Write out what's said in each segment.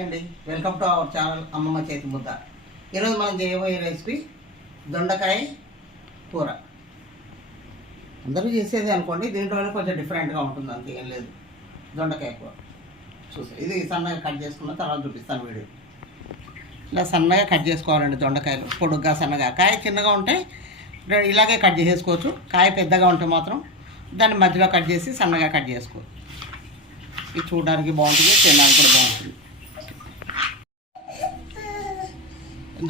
Hi అండి, welcome to our channel అమ్మమ్మ చేతి ముద్ద. ఈరోజు మనం చేయబోయే రెసిపీ దొండకాయ కూర. అందరూ చేసేది అనుకోండి, దీంట్లోనే కొంచెం డిఫరెంట్గా ఉంటుంది, అంతే ఏం లేదు. దొండకాయ కూర చూసి ఇది సన్నగా కట్ చేసుకున్న తర్వాత చూపిస్తాను వీడియో. ఇలా సన్నగా కట్ చేసుకోవాలండి దొండకాయలు, పొడుగ్గా సన్నగా. కాయ చిన్నగా ఉంటే ఇలాగే కట్ చేసుకోవచ్చు, కాయ పెద్దగా ఉంటే మాత్రం దాన్ని మధ్యలో కట్ చేసి సన్నగా కట్ చేసుకోవచ్చు. ఇది చూడడానికి బాగుంటుంది, తినడానికి కూడా బాగుంటుంది.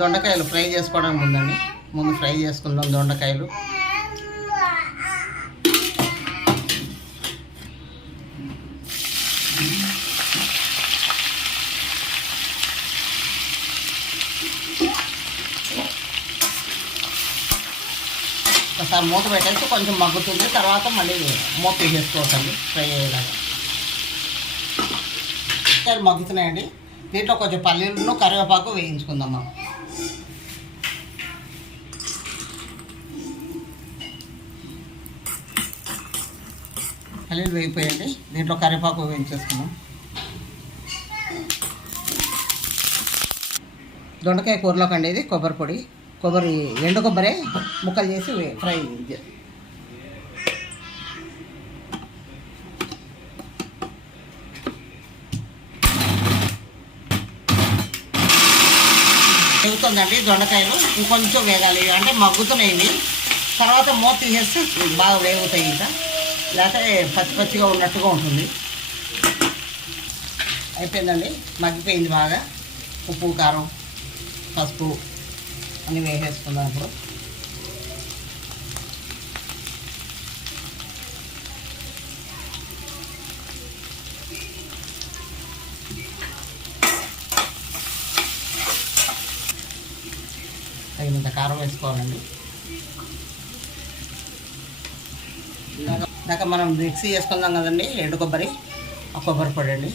దొండకాయలు ఫ్రై చేసుకోవడానికి ముందు ఫ్రై చేసుకుందాం దొండకాయలు. ఒకసారి మూత పెట్టేసి కొంచెం మగ్గుతుంది, తర్వాత మళ్ళీ మూత తీసేసుకోవచ్చండి ఫ్రై అయ్యేలాగా. మగ్గుతున్నాయండి, దీంట్లో కొంచెం పల్లీలను కరివేపాకు వేయించుకుందాం మనం. పల్లీలు వేగిపోయండి, దీంట్లో కరివేపాకు వేయించేసుకుందాం. దొండకాయ కూరలోకి అండి ఇది కొబ్బరి పొడి, ఎండు కొబ్బరి ముక్కలు చేసి ఫ్రై వేగుతుందండి. దొండకాయలు ఇంకొంచెం వేగాలి, అంటే మగ్గుతున్నాయి. తర్వాత మూత తీసేస్తే బాగా వేగుతాయి, ఇంకా లేకపోతే పచ్చి పచ్చిగా ఉన్నట్టుగా ఉంటుంది. అయిపోయిందండి, మగ్గిపోయింది బాగా. ఉప్పు, కారం, పసుపు అన్నీ వేసేసుకుందాం ఇప్పుడు. తగినంత కారం వేసుకోవాలండి. ఇందాక మనం మిక్సీ చేసుకుందాం కదండి ఎండు కొబ్బరి, ఆ కొబ్బరి పొడి అండి.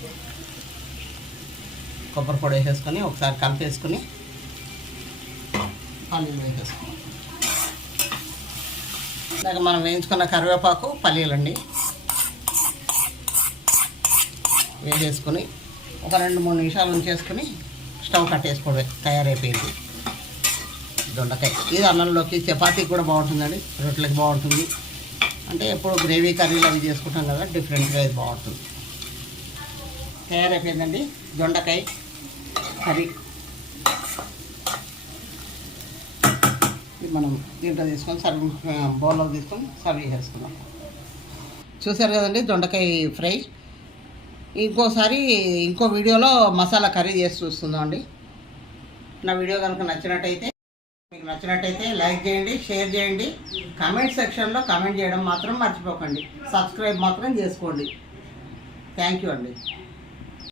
కొబ్బరి పొడి వేసేసుకొని ఒకసారి కలిపేసుకొని పల్లీలు వేసేసుకున్నాం. ఇందాక మనం వేయించుకున్న కరివేపాకు, పల్లీలండి వేసేసుకొని ఒక 2-3 నిమిషాలు ఉంచేసుకొని స్టవ్ కట్టేసుకోవడమే, తయారైపోయింది దొండకాయ. ఇది అన్నంలోకి, చపాతీకి కూడా బాగుంటుందండి, రొట్టెలకి బాగుంటుంది. అంటే ఎప్పుడు గ్రేవీ కర్రీలు అవి చేసుకుంటాం కదా, డిఫరెంట్గా ఇది బాగుంటుంది. తయారైపోయిందండి దొండకాయ కర్రీ. ఇది మనం దీంట్లో తీసుకొని బౌల్లో తీసుకొని సర్వ్ చేసుకుందాం. చూసారు కదండి దొండకాయ ఫ్రై. ఇంకో వీడియోలో మసాలా కర్రీ చేసి చూస్తుందాం అండి. నా వీడియో కనుక మీకు నచ్చినట్టయితే లైక్ చేయండి, షేర్ చేయండి, కామెంట్ సెక్షన్లో కామెంట్ చేయడం మాత్రం మర్చిపోకండి. సబ్స్క్రైబ్ మాత్రం చేసుకోండి. థ్యాంక్ యూ అండి.